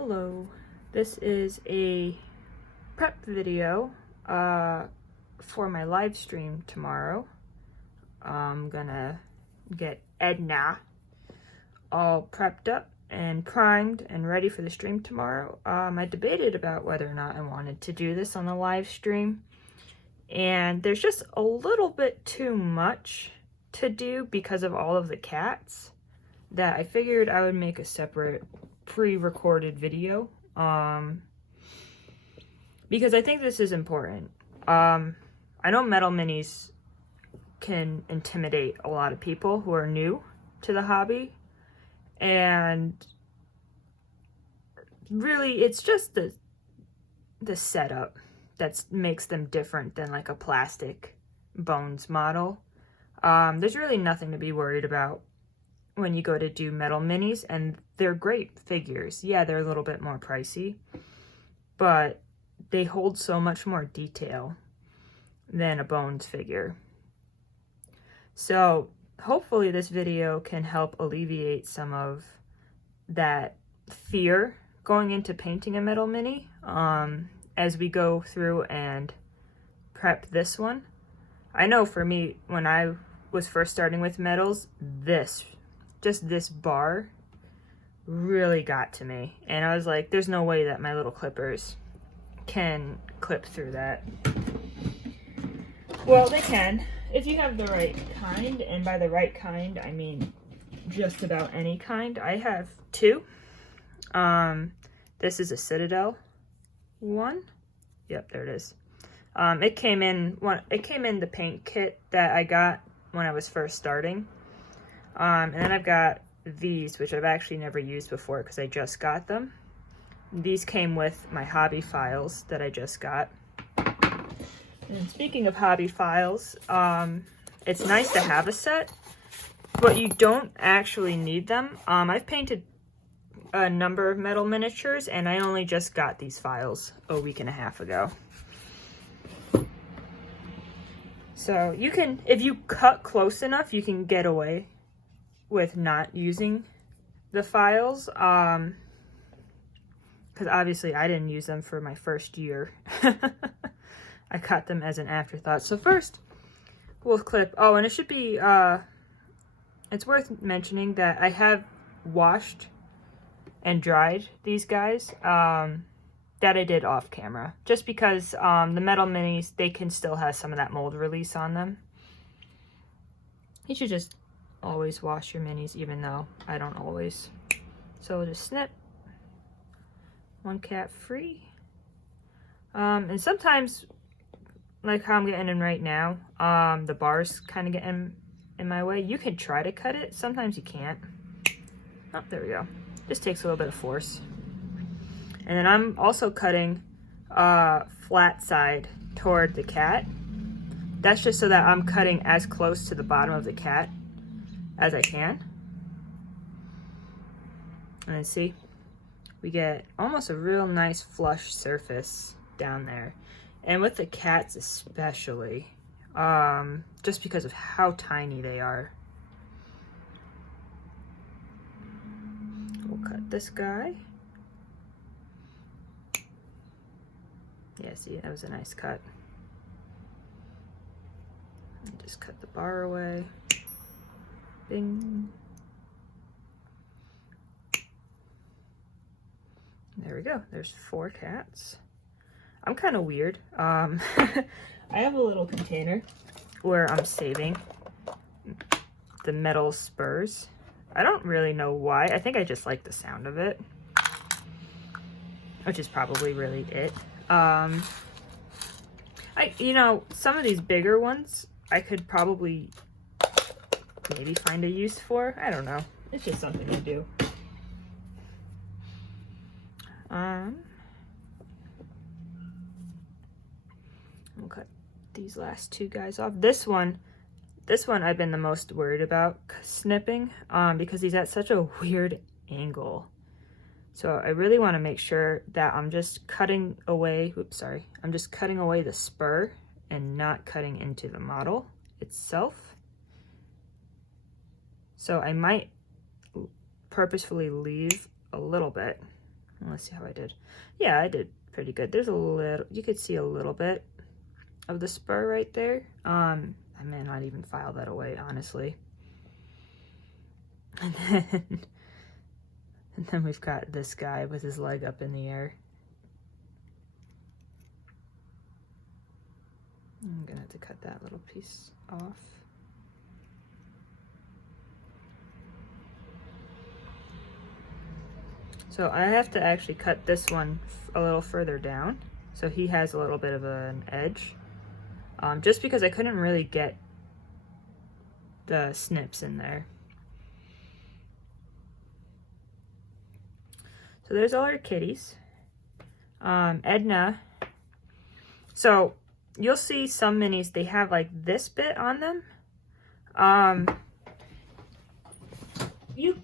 Hello, this is a prep video for my live stream tomorrow. I'm gonna get Edna all prepped up and primed and ready for the stream tomorrow. I debated about whether or not I wanted to do this on the live stream, and there's just a little bit too much to do because of all of the cats that I figured I would make a separate pre-recorded video because I think this is important. I know metal minis can intimidate a lot of people who are new to the hobby, and really it's just the setup that makes them different than like a plastic bones model. There's really nothing to be worried about when you go to do metal minis, and they're great figures. Yeah, they're a little bit more pricey, but they hold so much more detail than a bones figure. So hopefully this video can help alleviate some of that fear going into painting a metal mini as we go through and prep this one. I know for me, when I was first starting with metals, just this bar really got to me, and I was like, there's no way that my little clippers can clip through that. Well, they can if you have the right kind, and by the right kind I mean just about any kind. I have two. This is a Citadel one. Yep, there it is. It came in the paint kit that I got when I was first starting. And then I've got these, which I've actually never used before because I just got them. These came with my hobby files that I just got. And speaking of hobby files, it's nice to have a set, but you don't actually need them. I've painted a number of metal miniatures, and I only just got these files a week and a half ago. So you can, if you cut close enough, you can get away with not using the files, because obviously I didn't use them for my first year. I got them as an afterthought. So first we'll clip, oh, and it should be it's worth mentioning that I have washed and dried these guys that I did off camera, just because the metal minis, they can still have some of that mold release on them. You should just always wash your minis, even though I don't always. So we'll just snip. One cat free. And sometimes, like how I'm getting in right now, the bars kind of get in my way. You can try to cut it. Sometimes you can't. Oh, there we go. Just takes a little bit of force. And then I'm also cutting flat side toward the cat. That's just so that I'm cutting as close to the bottom of the cat as I can. And then see, we get almost a real nice flush surface down there. And with the cats especially, just because of how tiny they are. We'll cut this guy. Yeah, see, that was a nice cut. And just cut the bar away. Bing. There we go. There's 4 cats. I'm kind of weird. I have a little container where I'm saving the metal spurs. I don't really know why. I think I just like the sound of it, which is probably really it. You know, some of these bigger ones I could probably maybe find a use for. I don't know. It's just something to do. We'll cut these last 2 guys off. This one I've been the most worried about snipping, because he's at such a weird angle. So I really want to make sure that I'm just cutting away, I'm just cutting away the spur and not cutting into the model itself. So I might purposefully leave a little bit Let's see how I did. Yeah, I did pretty good. There's a little, you could see a little bit of the spur right there. I may not even file that away, honestly. And then we've got this guy with his leg up in the air. I'm gonna have to cut that little piece off. So I have to actually cut this one a little further down, so he has a little bit of an edge, just because I couldn't really get the snips in there. So there's all our kitties. Edna, so you'll see some minis, they have like this bit on them. You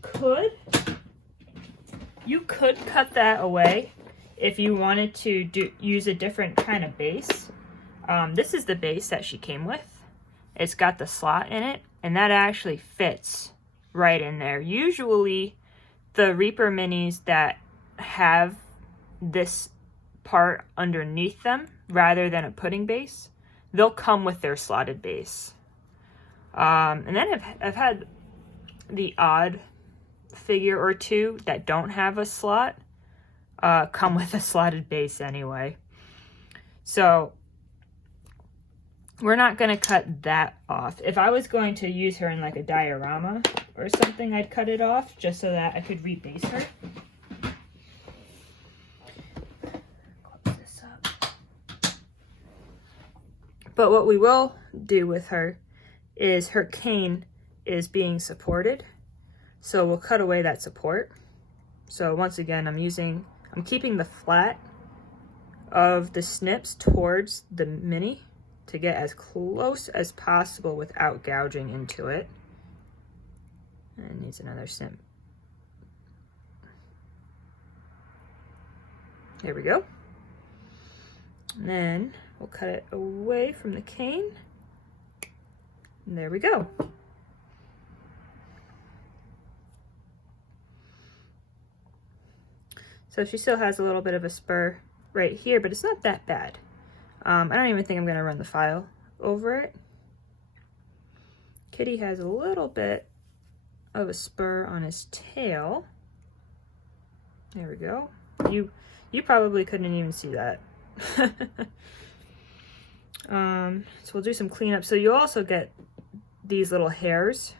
could cut that away if you wanted to use a different kind of base. This is the base that she came with. It's got the slot in it, and that actually fits right in there. Usually the Reaper minis that have this part underneath them rather than a pudding base, they'll come with their slotted base. And then I've had the odd figure or two that don't have a slot come with a slotted base anyway. So we're not going to cut that off. If I was going to use her in like a diorama or something, I'd cut it off just so that I could rebase her. Close this up. But what we will do with her is her cane is being supported. So we'll cut away that support. So once again, I'm keeping the flat of the snips towards the mini to get as close as possible without gouging into it. And it needs another snip. There we go. And then we'll cut it away from the cane. And there we go. So she still has a little bit of a spur right here, but it's not that bad. I don't even think I'm going to run the file over it. Kitty has a little bit of a spur on his tail. There we go. You probably couldn't even see that. So we'll do some cleanup. So you also get these little hairs.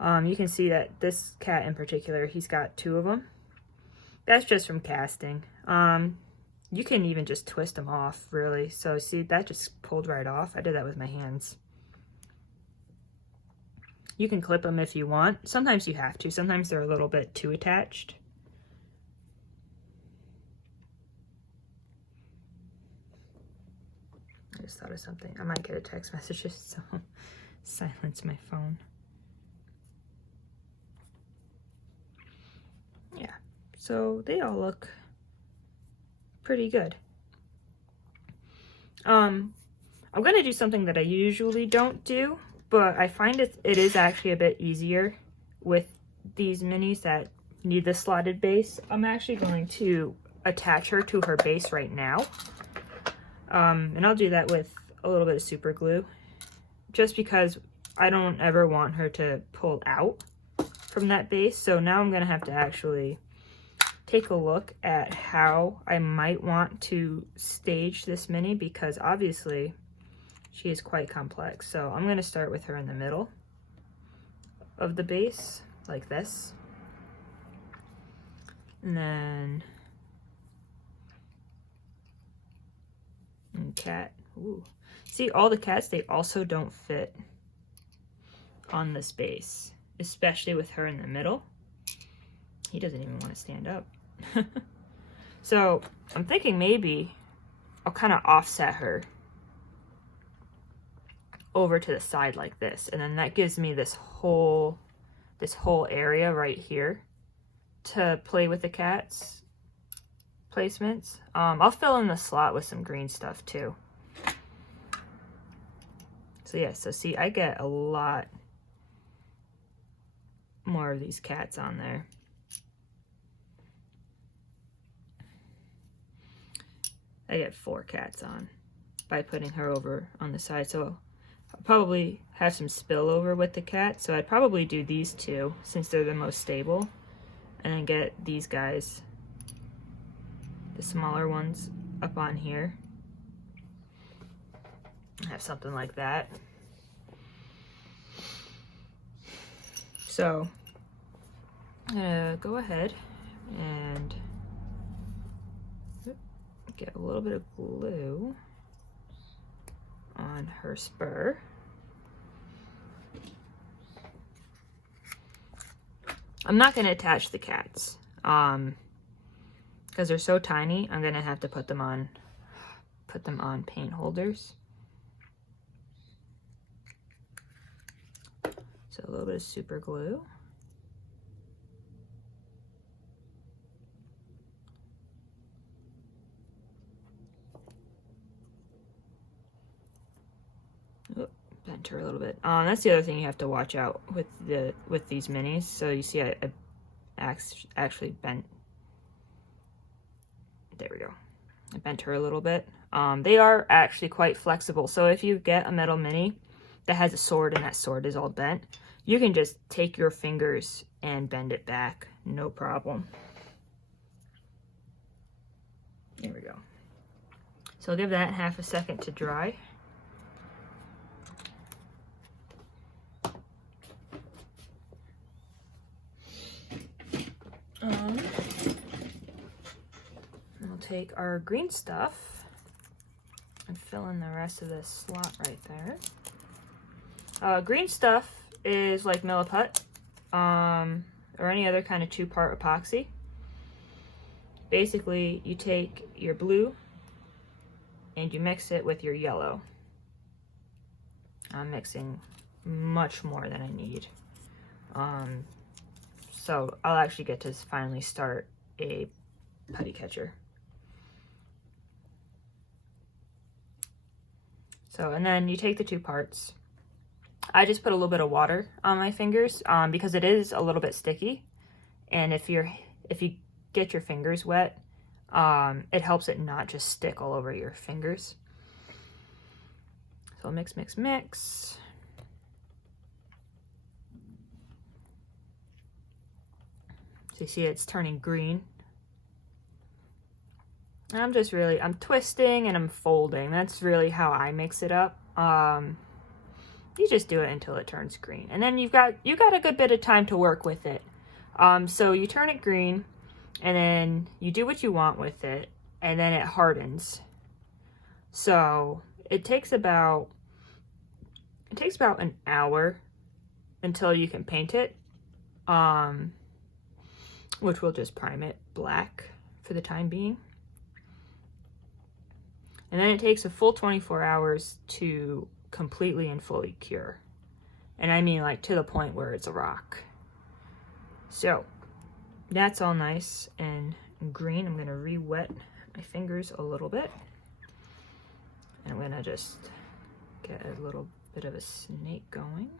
You can see that this cat in particular, he's got 2 of them. That's just from casting. You can even just twist them off, really. So see, that just pulled right off. I did that with my hands. You can clip them if you want. Sometimes you have to. Sometimes they're a little bit too attached. I just thought of something. I might get a text message, so silence my phone. Yeah, so they all look pretty good. I'm gonna do something that I usually don't do, but I find it is actually a bit easier with these minis that need the slotted base. I'm actually going to attach her to her base right now. And I'll do that with a little bit of super glue, just because I don't ever want her to pull out from that base. So now I'm gonna have to actually take a look at how I might want to stage this mini, because obviously she is quite complex. So I'm gonna start with her in the middle of the base, like this. And then cat. Ooh. See, all the cats, they also don't fit on this base, especially with her in the middle. He doesn't even want to stand up. So I'm thinking maybe I'll kind of offset her over to the side like this, and then that gives me this whole area right here to play with the cats placements. I'll fill in the slot with some green stuff too. So yeah, so see, I get a lot more of these cats on there. I get 4 cats on by putting her over on the side. So I'll probably have some spillover with the cat. So I'd probably do these 2 since they're the most stable. And then get these guys, the smaller ones, up on here. Have something like that. So I'm gonna go ahead and get a little bit of glue on her spur. I'm not gonna attach the cats because they're so tiny. I'm gonna have to put them on paint holders. So a little bit of super glue. Bent her a little bit. That's the other thing you have to watch out with these minis. So you see I actually bent. There we go. I bent her a little bit. They are actually quite flexible. So if you get a metal mini that has a sword and that sword is all bent, you can just take your fingers and bend it back. No problem. There we go. So I'll give that half a second to dry. We'll take our green stuff and fill in the rest of this slot right there. Green stuff is like Milliput or any other kind of 2-part epoxy. Basically, you take your blue and you mix it with your yellow. I'm mixing much more than I need. So I'll actually get to finally start a putty catcher. So, and then you take the 2 parts. I just put a little bit of water on my fingers because it is a little bit sticky. And if you get your fingers wet, it helps it not just stick all over your fingers. So mix, mix, mix. So you see it's turning green. And I'm twisting and I'm folding. That's really how I mix it up. You just do it until it turns green. And then you got a good bit of time to work with it. So you turn it green and then you do what you want with it and then it hardens. So it takes about an hour until you can paint it. Which we'll just prime it black for the time being. And then it takes a full 24 hours to completely and fully cure. And I mean like to the point where it's a rock. So that's all nice and green. I'm gonna re-wet my fingers a little bit. And I'm gonna just get a little bit of a snake going.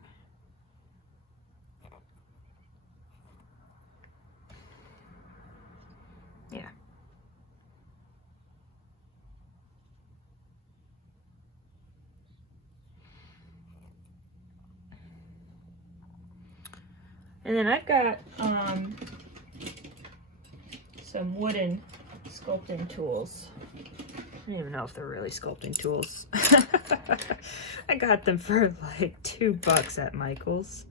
Yeah. And then I've got some wooden sculpting tools. I don't even know if they're really sculpting tools. I got them for like $2 at Michael's.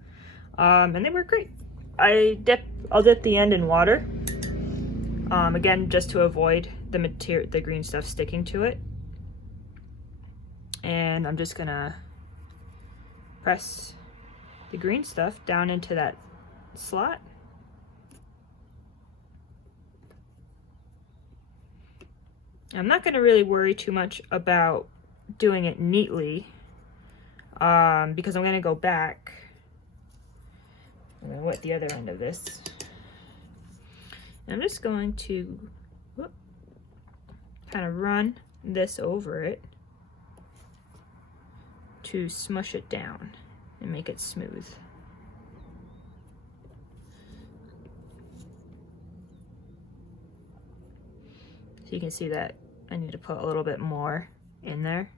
And they work great. I'll dip the end in water. Again, just to avoid the green stuff sticking to it. And I'm just gonna press the green stuff down into that slot. I'm not gonna really worry too much about doing it neatly because I'm gonna go back and then wet the other end of this. I'm just going to kind of run this over it to smush it down and make it smooth. So you can see that I need to put a little bit more in there.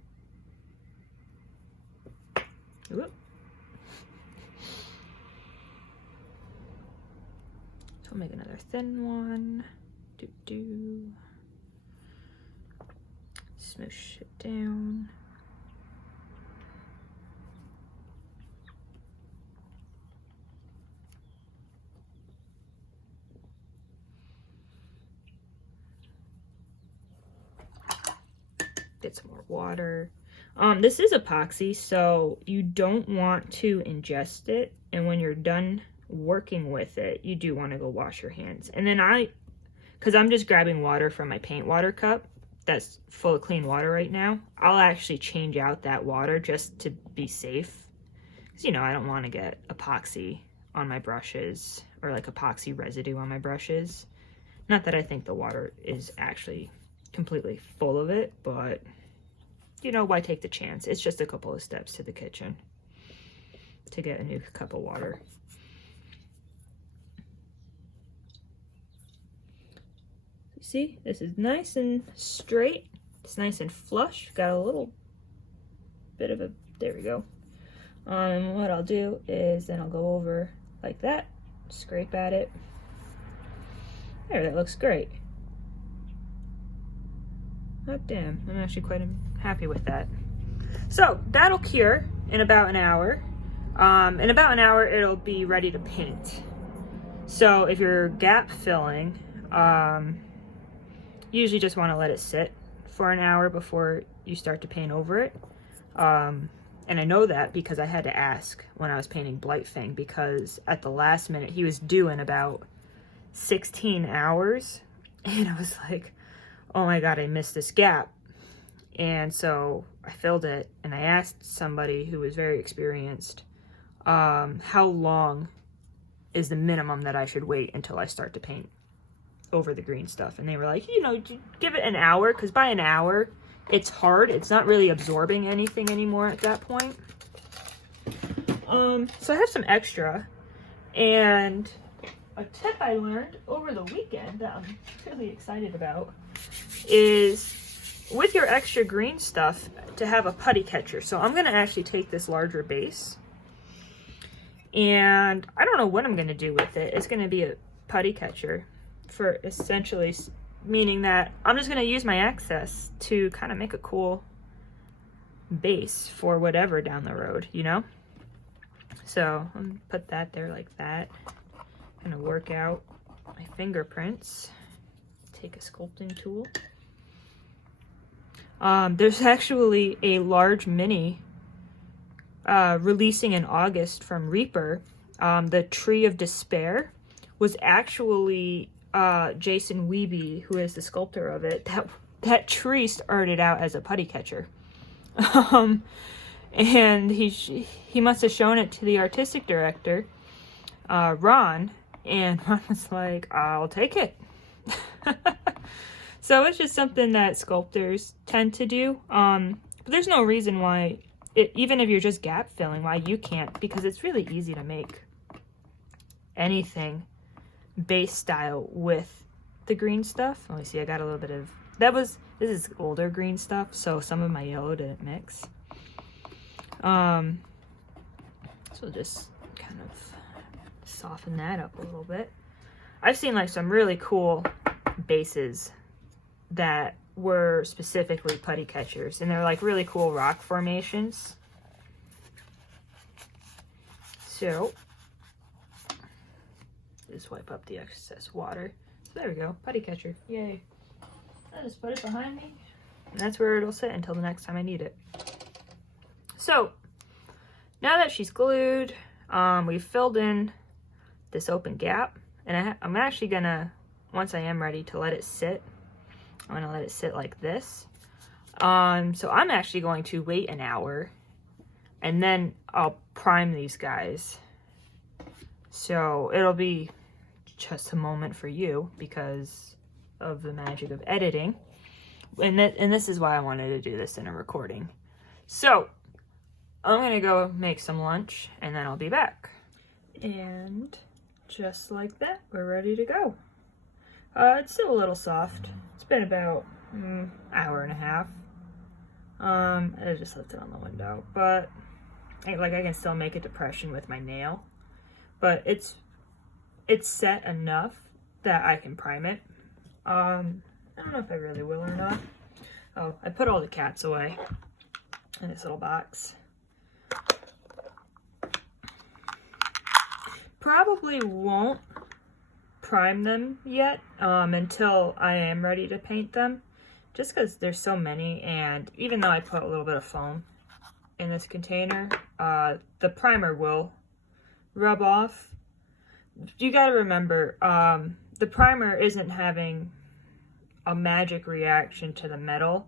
Whoop. So I'll make another thin one. Smoosh it down. Get some more water. This is epoxy, so you don't want to ingest it, and when you're done working with it, you do want to go wash your hands. And then because I'm just grabbing water from my paint water cup that's full of clean water right now, I'll actually change out that water just to be safe, because you know, I don't want to get epoxy on my brushes or like epoxy residue on my brushes. Not that I think the water is actually completely full of it, but you know, why take the chance? It's just a couple of steps to the kitchen to get a new cup of water. See, this is nice and straight. It's nice and flush. Got a little bit of a, there we go. And what I'll do is then I'll go over like that, scrape at it. There, that looks great. Oh damn, I'm actually quite happy with that. So that'll cure in about an hour. In about an hour, it'll be ready to paint. So if you're gap filling, you usually just want to let it sit for an hour before you start to paint over it. And I know that because I had to ask when I was painting Blight Fang, because at the last minute he was due in about 16 hours, and I was like, oh my god, I missed this gap. And so I filled it, and I asked somebody who was very experienced, how long is the minimum that I should wait until I start to paint over the green stuff? And they were like, you know, give it an hour, because by an hour, it's hard. It's not really absorbing anything anymore at that point. So I have some extra, and a tip I learned over the weekend that I'm really excited about is with your extra green stuff to have a putty catcher. So I'm going to actually take this larger base, and I don't know what I'm going to do with it. It's going to be a putty catcher for essentially meaning that I'm just going to use my excess to kind of make a cool base for whatever down the road, you know? So I'm going to put that there like that. I'm going to work out my fingerprints. Take a sculpting tool. There's actually a large mini releasing in August from Reaper. The Tree of Despair was actually Jason Wiebe, who is the sculptor of it. That tree started out as a putty catcher. And he must have shown it to the artistic director, Ron, and Ron was like, I'll take it. So it's just something that sculptors tend to do. But there's no reason why, even if you're just gap filling, why you can't, because it's really easy to make anything base style with the green stuff. Let me see, I got a little bit of, this is older green stuff, so some of my yellow didn't mix. So just kind of soften that up a little bit. I've seen like some really cool bases that were specifically putty catchers, and they're like really cool rock formations. So just wipe up the excess water. So there we go, putty catcher, yay. I just put it behind me, and that's where it'll sit until the next time I need it. So now that she's glued, we've filled in this open gap, and I'm actually gonna, once I am ready to let it sit, I'm gonna let it sit like this. So I'm actually going to wait an hour, and then I'll prime these guys. So it'll be just a moment for you because of the magic of editing. And this is why I wanted to do this in a recording. So I'm gonna go make some lunch, and then I'll be back. And just like that, we're ready to go. It's still a little soft. It's been about hour and a half. I just left it on the window, but I can still make a depression with my nail, but it's set enough that I can prime it. I don't know if I really will or not. Oh, I put all the cats away in this little box. Probably won't prime them yet until I am ready to paint them, just because there's so many, and even though I put a little bit of foam in this container, the primer will rub off. You got to remember, the primer isn't having a magic reaction to the metal,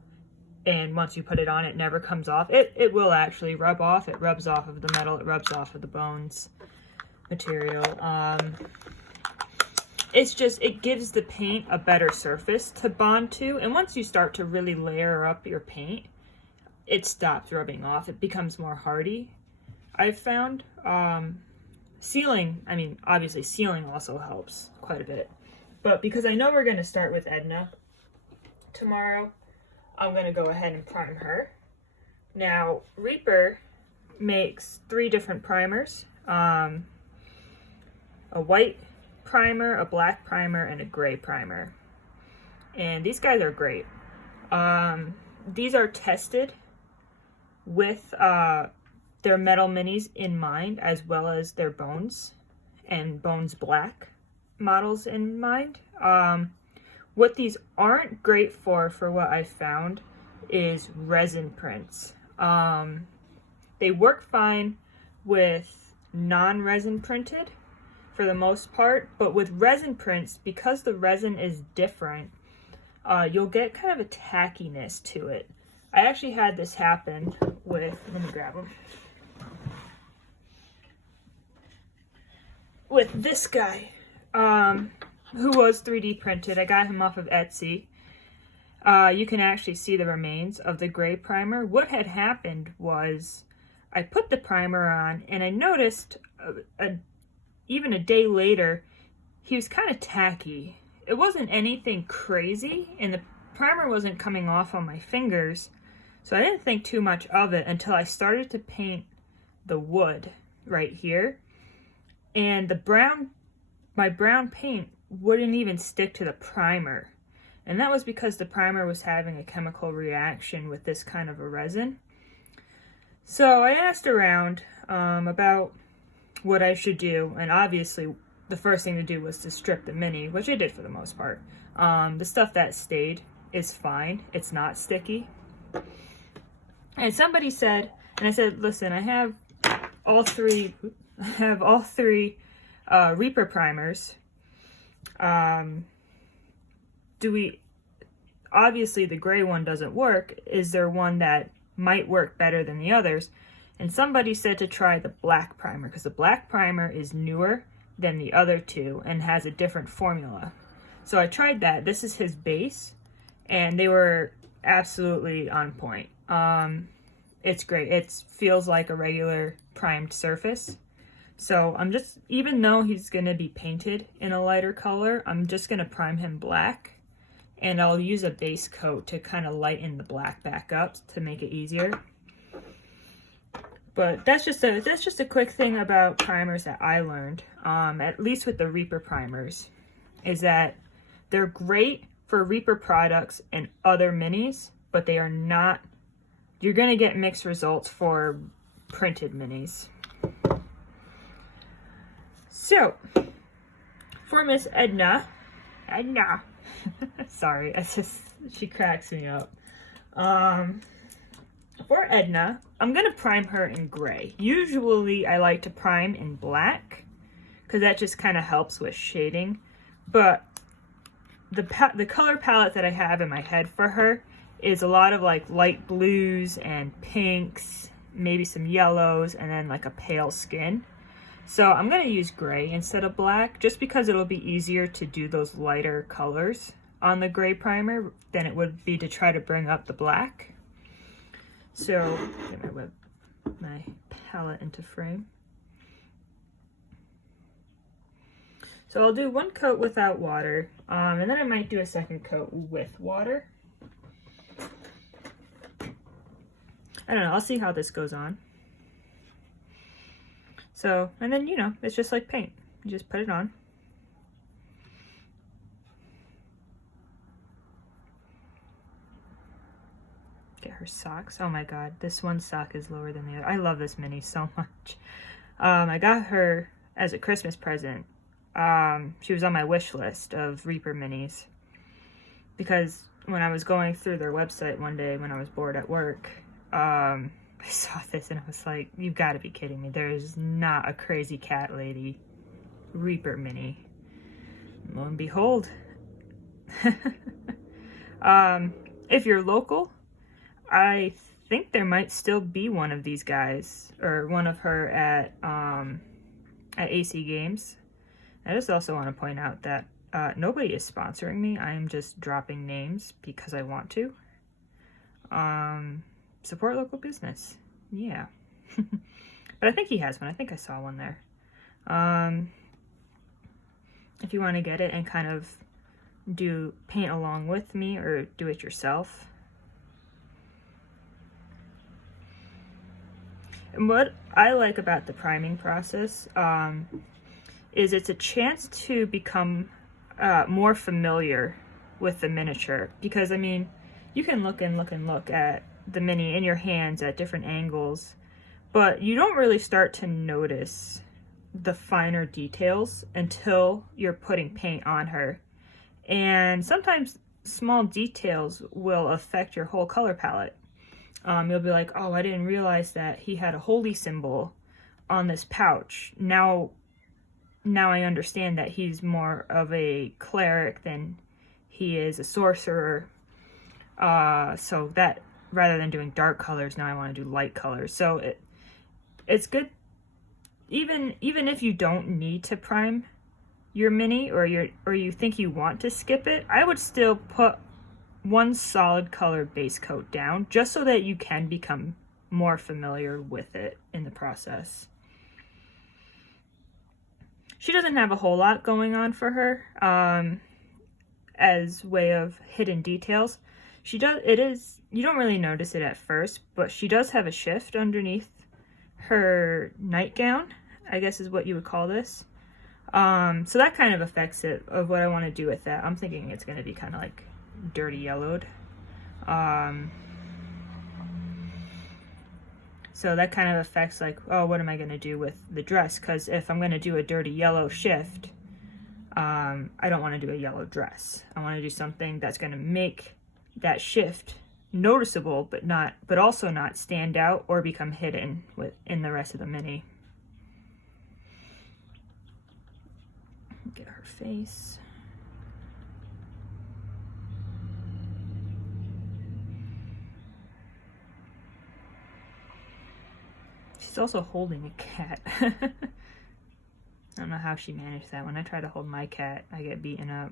and once you put it on, it never comes off. It will actually rub off. It rubs off of the metal. It rubs off of the bones material. It's just, it gives the paint a better surface to bond to, and once you start to really layer up your paint, it stops rubbing off. It becomes more hardy, I've found. Sealing, I mean, obviously sealing also helps quite a bit. But because I know we're going to start with Edna tomorrow, I'm going to go ahead and prime her. Now, Reaper makes 3 different primers. A white primer, a black primer, and a gray primer. And these guys are great. These are tested with their metal minis in mind, as well as their bones and bones black models in mind. What these aren't great for what I found, is resin prints. They work fine with non-resin printed for the most part, but with resin prints, because the resin is different, you'll get kind of a tackiness to it. I actually had this happen with, let me grab them, with this guy, who was 3D printed. I got him off of Etsy. You can actually see the remains of the gray primer. What had happened was I put the primer on, and I noticed even a day later, he was kind of tacky. It wasn't anything crazy, and the primer wasn't coming off on my fingers, so I didn't think too much of it until I started to paint the wood right here, and my brown paint wouldn't even stick to the primer, and that was because the primer was having a chemical reaction with this kind of a resin. So I asked around about what I should do, and obviously the first thing to do was to strip the mini, which I did for the most part. The stuff that stayed is fine. It's not sticky. And somebody said, and I said, listen, I have all three Reaper primers. Obviously the gray one doesn't work. Is there one that might work better than the others? And somebody said to try the black primer, because the black primer is newer than the other two and has a different formula. So I tried that. This is his base, and they were absolutely on point. It's great. It feels like a regular primed surface. So I'm just, even though he's going to be painted in a lighter color, I'm just going to prime him black, and I'll use a base coat to kind of lighten the black back up to make it easier. But that's just a quick thing about primers that I learned, at least with the Reaper primers, is that they're great for Reaper products and other minis, but they are not, you're going to get mixed results for printed minis. So, for Miss Edna, sorry, she cracks me up. For Edna, I'm going to prime her in gray. Usually I like to prime in black, because that just kind of helps with shading. But the color palette that I have in my head for her is a lot of like light blues and pinks, maybe some yellows, and then like a pale skin. So I'm going to use gray instead of black, just because it'll be easier to do those lighter colors on the gray primer than it would be to try to bring up the black. So, get my palette into frame. So I'll do one coat without water, and then I might do a second coat with water. I don't know. I'll see how this goes on. So, and then, you know, it's just like paint. You just put it on. Get her socks. Oh my god, this one sock is lower than the other. I love this mini so much. I got her as a Christmas present. She was on my wish list of Reaper minis. Because when I was going through their website one day when I was bored at work, I saw this and I was like, you've got to be kidding me. There is not a crazy cat lady Reaper mini. Lo and behold. If you're local, I think there might still be one of these guys, or one of her at AC Games. I just also want to point out that nobody is sponsoring me. I am just dropping names because I want to. Support local business. Yeah. But I think he has one. I think I saw one there. If you want to get it and kind of paint along with me or do it yourself. And what I like about the priming process is it's a chance to become more familiar with the miniature. Because, I mean, you can look and look and look at the mini in your hands at different angles, but you don't really start to notice the finer details until you're putting paint on her. And sometimes small details will affect your whole color palette. You'll be like, oh, I didn't realize that he had a holy symbol on this pouch. Now I understand that he's more of a cleric than he is a sorcerer. So that, rather than doing dark colors, now I want to do light colors. So it's good, even if you don't need to prime your mini, or you think you want to skip it, I would still put one solid color base coat down, just so that you can become more familiar with it in the process. She doesn't have a whole lot going on for her as way of hidden details. You don't really notice it at first, but she does have a shift underneath her nightgown, I guess is what you would call this. So that kind of affects it, of what I want to do with that. I'm thinking it's going to be kind of like dirty yellowed. So that kind of affects, like, oh, what am I going to do with the dress? Because if I'm going to do a dirty yellow shift, I don't want to do a yellow dress. I want to do something that's going to make that shift noticeable, but also not stand out or become hidden in the rest of the mini. Get her face. She's also holding a cat. I don't know how she managed that. When I try to hold my cat, I get beaten up.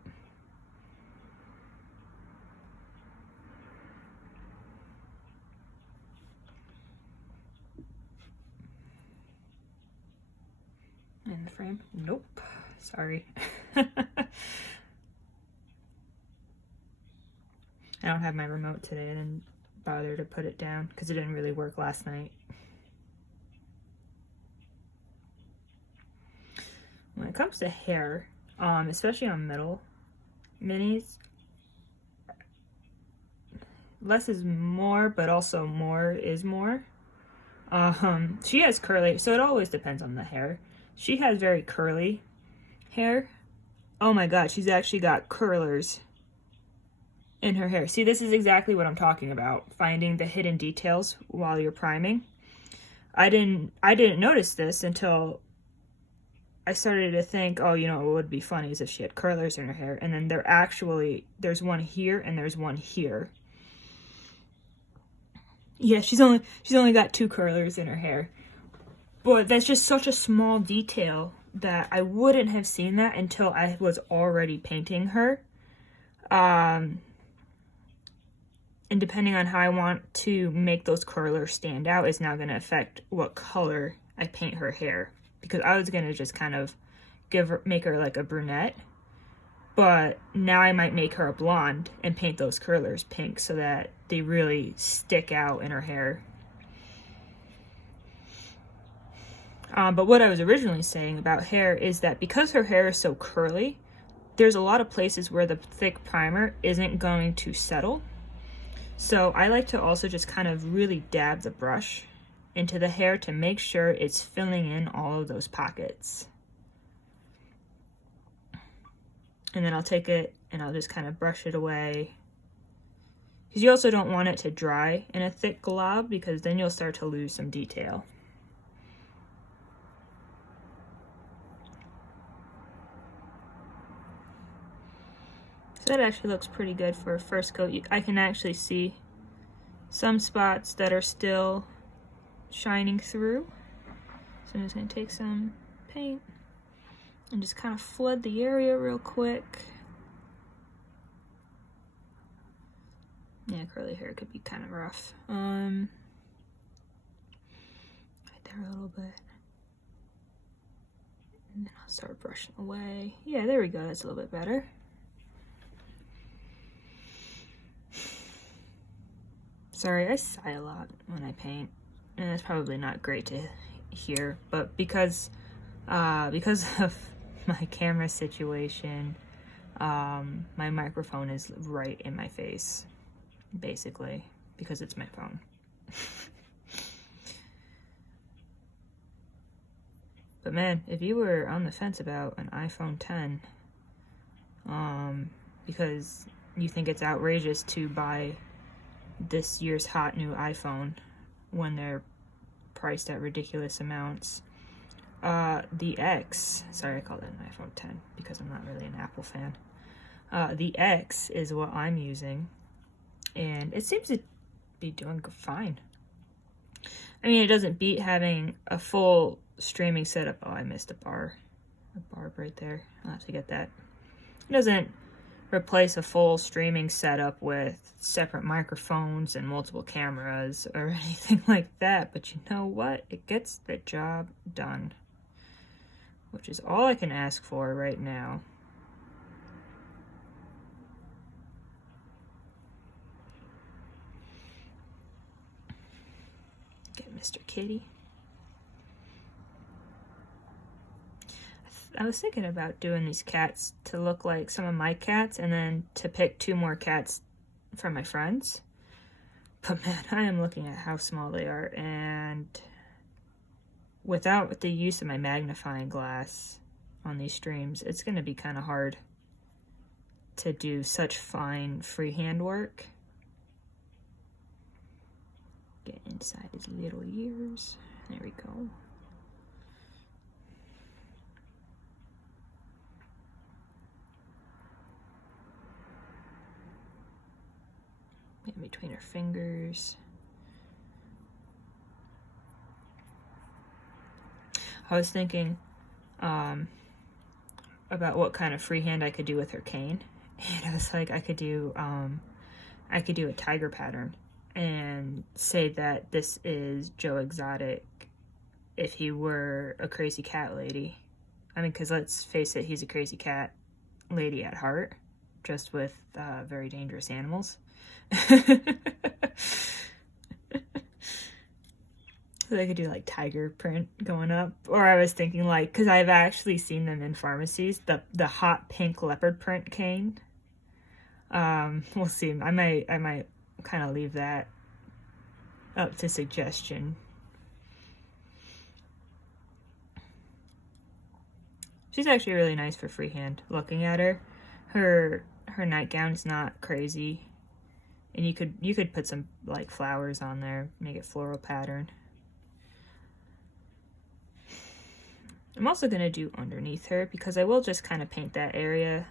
In the frame? Nope. Sorry. I don't have my remote today. I didn't bother to put it down because it didn't really work last night. When it comes to hair, especially on middle minis, less is more, but also more is more. She has curly, so it always depends on the hair. She has very curly hair. Oh my god, she's actually got curlers in her hair. See, this is exactly what I'm talking about, finding the hidden details while you're priming. I didn't notice this until I started to think, oh, you know, what would be funny is if she had curlers in her hair, and then there's one here and there's one here. Yeah, she's only got 2 curlers in her hair. But that's just such a small detail that I wouldn't have seen that until I was already painting her. And depending on how I want to make those curlers stand out is now going to affect what color I paint her hair. Because I was going to just kind of make her like a brunette. But now I might make her a blonde and paint those curlers pink so that they really stick out in her hair. But what I was originally saying about hair is that because her hair is so curly, there's a lot of places where the thick primer isn't going to settle. So I like to also just kind of really dab the brush into the hair to make sure it's filling in all of those pockets. And then I'll take it and I'll just kind of brush it away. Because you also don't want it to dry in a thick glob, because then you'll start to lose some detail. So that actually looks pretty good for a first coat. I can actually see some spots that are still shining through. So I'm just going to take some paint and just kind of flood the area real quick. Yeah, curly hair could be kind of rough. Right there a little bit. And then I'll start brushing away. Yeah, there we go. That's a little bit better. Sorry, I sigh a lot when I paint, and that's probably not great to hear, but because of my camera situation, my microphone is right in my face, basically, because it's my phone. But man, if you were on the fence about an iPhone 10, because you think it's outrageous to buy this year's hot new iPhone when they're priced at ridiculous amounts, the X, sorry I called it an iPhone 10 because I'm not really an Apple fan. The X is what I'm using, and it seems to be doing fine. I mean, it doesn't beat having a full streaming setup. Oh, I missed a barb right there. I'll have to get that. It doesn't replace a full streaming setup with separate microphones and multiple cameras or anything like that, but you know what? It gets the job done, which is all I can ask for right now. Get Mr. Kitty. I was thinking about doing these cats to look like some of my cats and then to pick 2 more cats from my friends. But man, I am looking at how small they are, and without the use of my magnifying glass on these streams, it's going to be kind of hard to do such fine freehand work. Get inside his little ears. There we go. In between her fingers. I was thinking about what kind of freehand I could do with her cane, and I was like, I could do a tiger pattern and say that this is Joe Exotic if he were a crazy cat lady. I mean, because let's face it, he's a crazy cat lady at heart, just with very dangerous animals. So they could do like tiger print going up, or I was thinking like, because I've actually seen them in pharmacies, the hot pink leopard print cane. We'll see. I might kind of leave that up to suggestion. She's actually really nice for freehand. Looking at her, her nightgown is not crazy. And you could put some like flowers on there, make it floral pattern. I'm also going to do underneath her, because I will just kind of paint that area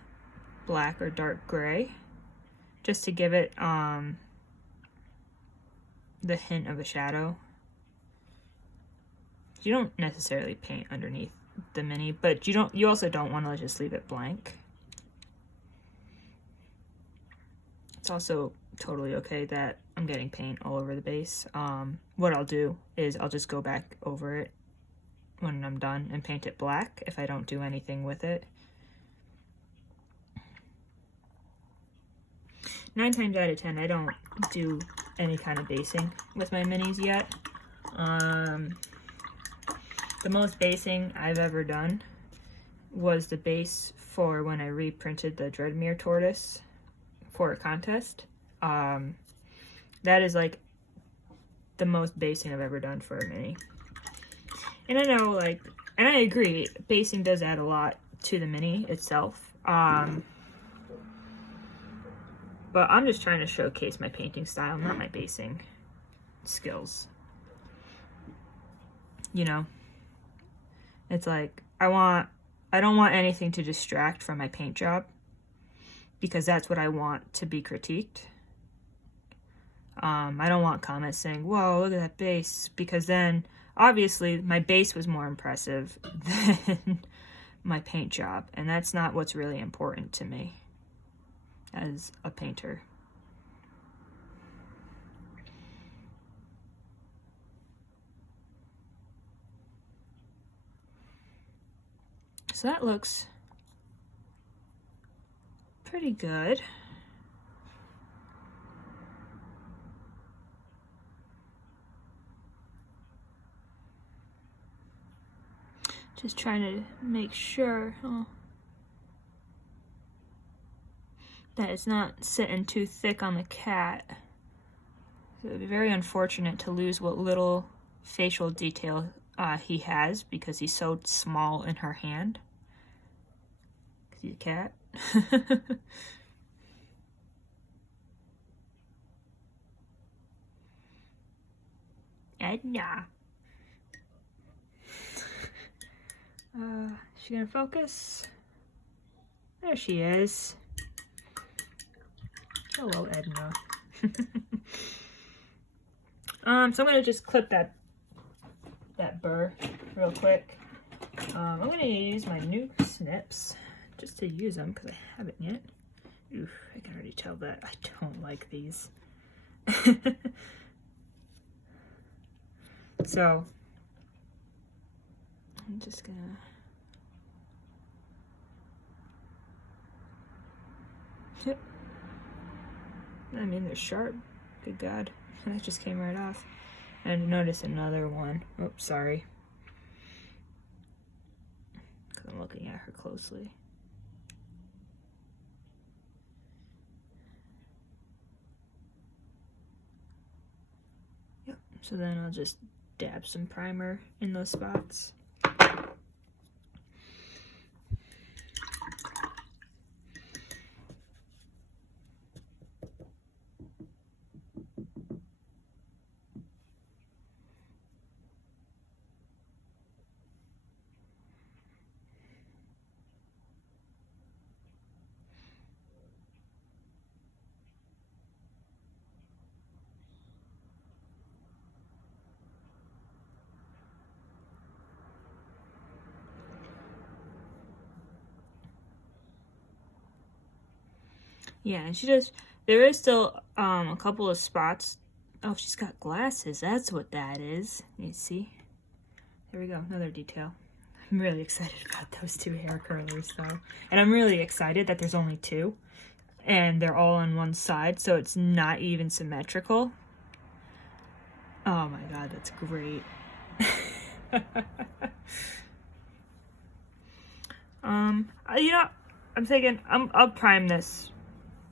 black or dark gray, just to give it the hint of a shadow. You don't necessarily paint underneath the mini, but you also don't want to just leave it blank. It's also totally okay that I'm getting paint all over the base. What I'll do is I'll just go back over it when I'm done and paint it black if I don't do anything with it. 9 times out of 10, I don't do any kind of basing with my minis yet. The most basing I've ever done was the base for when I reprinted the Dreadmere tortoise for a contest. That is like the most basing I've ever done for a mini. And I know, like, and I agree, basing does add a lot to the mini itself. But I'm just trying to showcase my painting style, not my basing skills. You know, it's like, I don't want anything to distract from my paint job, because that's what I want to be critiqued. I don't want comments saying, whoa, look at that base, because then obviously my base was more impressive than my paint job, and that's not what's really important to me as a painter. So that looks pretty good. Just trying to make sure that it's not sitting too thick on the cat. So it would be very unfortunate to lose what little facial detail he has, because he's so small in her hand. Because he's a cat. Edna. Is she gonna focus? There she is. Hello, Edna. So I'm gonna just clip that burr real quick. I'm gonna use my new snips just to use them because I haven't yet. Oof, I can already tell that I don't like these. So I'm just gonna I mean, they're sharp. Good God. That just came right off. And notice another one. Oops, sorry. Because I'm looking at her closely. Yep. So then I'll just dab some primer in those spots. Yeah, and she does, there is still a couple of spots. Oh, she's got glasses. That's what that is. You see? There we go. Another detail. I'm really excited about those two hair curlers, though. And I'm really excited that there's only two. And they're all on one side, so it's not even symmetrical. Oh my God, that's great. You know, I'm thinking I'll prime this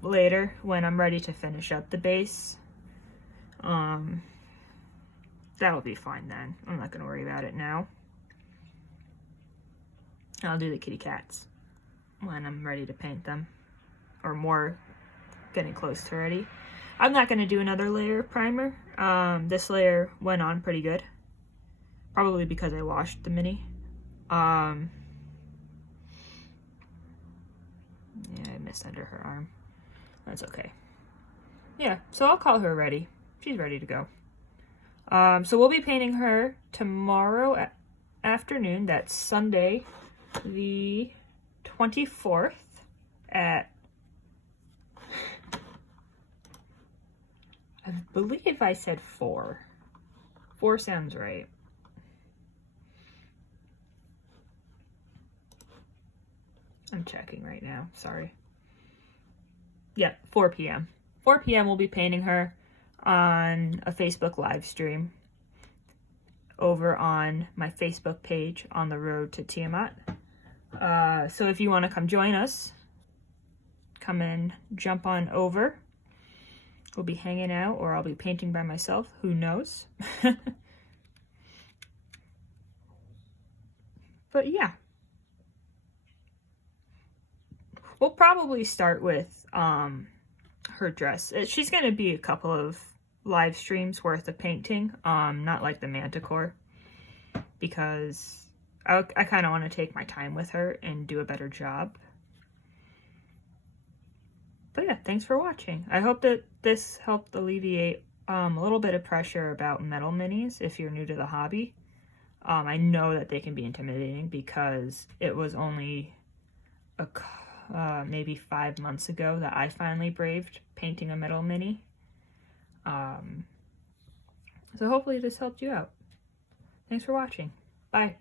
later when I'm ready to finish up the base. That'll be fine then. I'm not gonna worry about it now. I'll do the kitty cats when I'm ready to paint them, or more, getting close to ready. I'm not gonna do another layer of primer. This layer went on pretty good, probably because I washed the mini. Yeah, I missed under her arm. That's okay. Yeah, so I'll call her ready. She's ready to go. So we'll be painting her tomorrow afternoon. That's Sunday, the 24th at, I believe I said 4. 4 sounds right. I'm checking right now, sorry. Yeah, 4 p.m. 4 p.m. we'll be painting her on a Facebook live stream. over on my Facebook page, On the Road to Tiamat. So if you want to come join us, come and jump on over. We'll be hanging out, or I'll be painting by myself. Who knows? But yeah. We'll probably start with her dress. She's going to be a couple of live streams worth of painting. Not like the Manticore. Because I kind of want to take my time with her and do a better job. But yeah, thanks for watching. I hope that this helped alleviate a little bit of pressure about metal minis if you're new to the hobby. I know that they can be intimidating because it was only maybe 5 months ago that I finally braved painting a metal mini. So hopefully this helped you out. Thanks for watching. Bye.